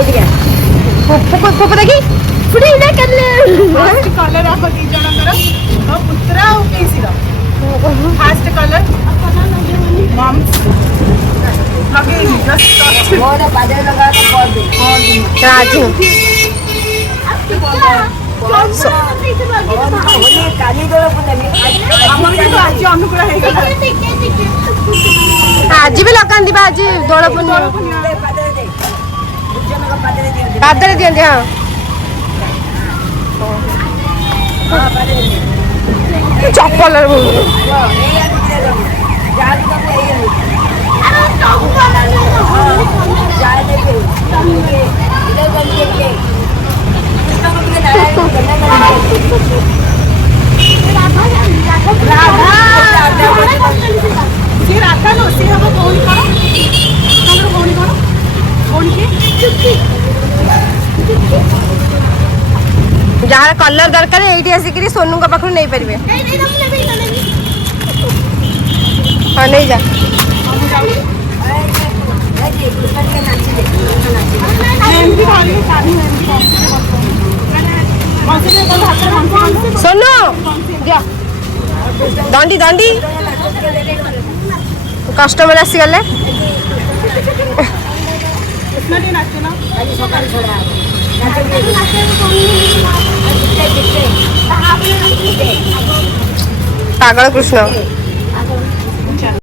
फुप देखी फुड़ी ना कर ले कलर आप दी जनकर पुत्रा और पीसीर फास्ट कलर मम्स लगे जस्ट मोर बाजे लगा तो कर दे राजू होली काली दोल पुनमी हमर के तो आज अनुकूल हे गला आज भी लगांदी बा आज दोल पूर्णिमा दे पादे दे बुझन का पादे दे पादरे दियंती हां हां पादे दे चप्पल रे बोल जाल का ये अरे चप्पल जाल दे के इधर जल्दी के राधा नो से हम कौन करो हमरो कौन करो कौन के जहाँ कलर दरकार ये आसिक सोनू का पाखु नहीं पारे हाँ नहीं जा सोनू जा दंडी दंडी कस्टमर आसीगले पागल कृष्ण